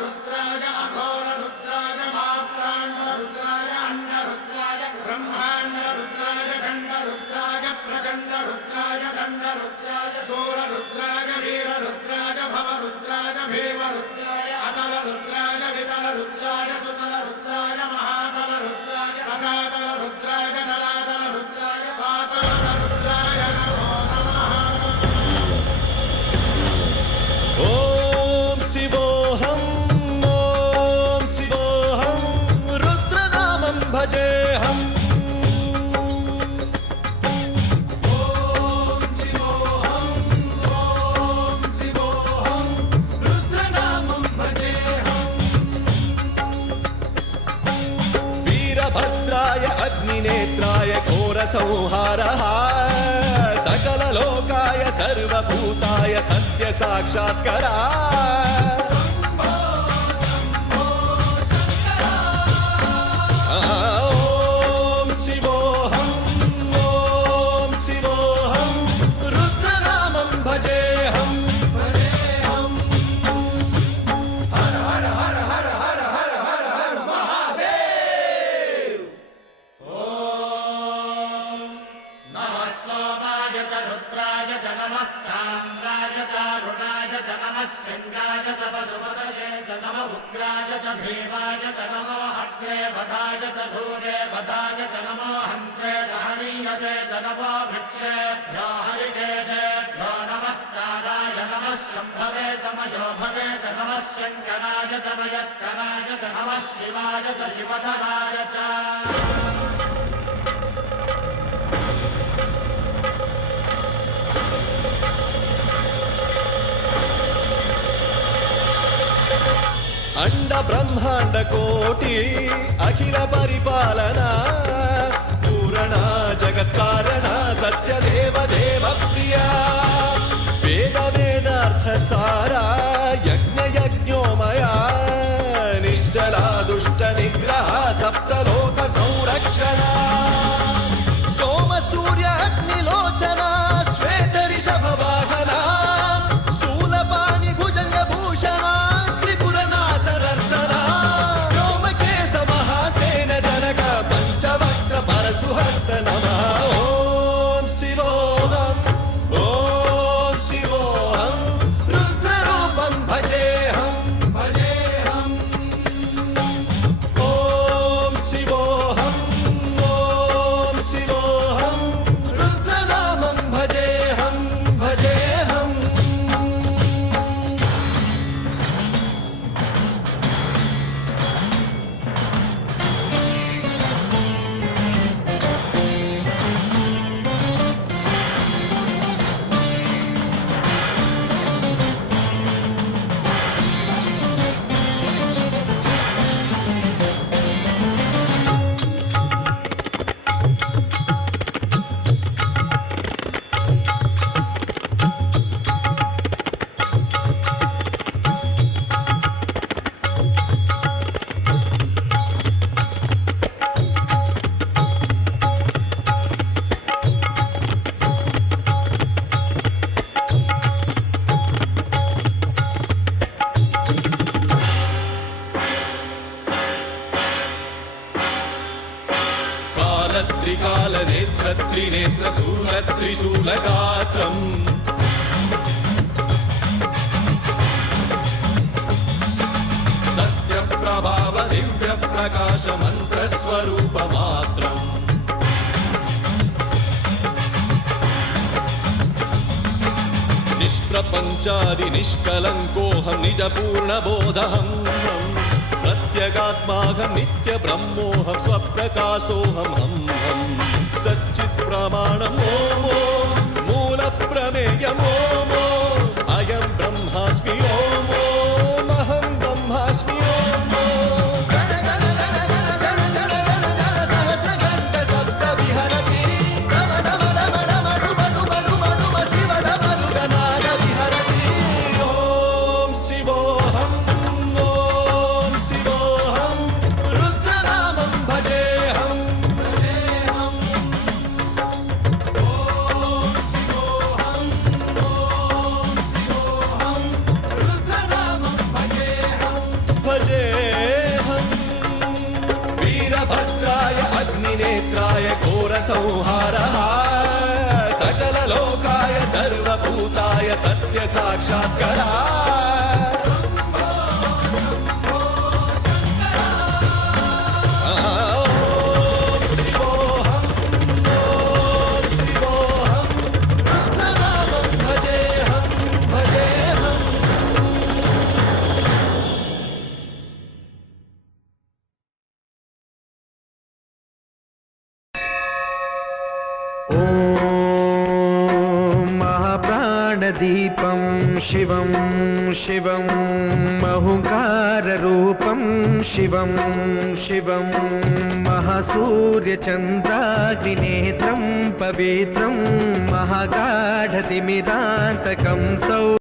रुद्राय अघोर रुद्राय मात्राण्ड रुद्राय अंड रुद्राय ब्रह्मांड रुद्राय खंड रुद्राय प्रचंड रुद्राय दंड रुद्राय सूर रुद्राय वीर रुद्राय भव रुद्राय भीम रुद्राय अतल रुद्राय वितल रुद्राय सुतल रुद्राय महातल रुद्राय ससातल रुद्राय जलातल रुद्राय पाताल रुद्राय नमो नमः। ओम शिवोऽहं रुद्रनामं भजेऽहम्। वीरभद्राय अग्निनेत्राय घोरसंहारः सकललोकाय सर्वभूताय सत्यसाक्षात्करा। ॐ शिवोऽहं रुद्रनामं भजेऽहम्। हर हर हर हर हर हर हर हर महादेव। नमः सोमाय च रुद्राय च नमस्ताम्राय च अरुणाय च नमः सिंहाय च पशुपतये च नमः उग्राय च भीमाय च नमो अग्रे वधाय च धूरे वधाय च नमो हन्त्रे सहनीयसे च नमो वृक्षेभ्यो हरिकेशेभ्यो नमस्ताराय नमः शम्भवे च मयो भवे च नमः शङ्कराय च मयस्कराय च नमः शिवाय च शिवधराय च। अंड ब्रह्मांड कोटि अखिल परिपालना पूरणा जगत्कारणा सत्यदेव देव प्रिया वेद वेदार्थ सारा यज्ञ यज्ञोमया निश्चला दुष्ट निग्रह सप्तलोक संरक्षणा सोम सूर्य अग्निलोचना श्वेत ऋषभ वाहना शूलपाणि भुजंग भूषणा सुहस्त नमः। ओम शिवोऽहं रुद्ररूपं भजेऽहं भजेऽहम्। ओम शिवोऽहं रुद्रनामं भजेऽहं भजेऽहम्। त्रिकाल नेत्र त्रिनेत्र शूल त्रिशूलगात्रम् सत्यप्रभाव दिव्य प्रकाश मंत्र स्वरूप मात्रम् निष्प्रपंचादि निष्कलंकोऽहं निज पूर्ण बोधहं प्रत्यगात्माहं नित्य ब्रह्मोऽहं स्वप्रकाशोऽहं हम सच्चित् प्रमाणम् ओम मूल प्रमेयम् ओम अयं ब्रह्मास्मि ओम अहं ब्रह्मास्मि ओम सहस्रघंट शब्द विहरति ओम शिवोऽहं रुद्रनामं भजेऽहं भजेऽहम्। ओम साक्षात्करा दीपं शिवं शिवं महुकाररूपं शिवं शिवं महासूर्यचन्द्राग्निनेत्रं पवित्रं महागाढतिमिरान्तकं सौ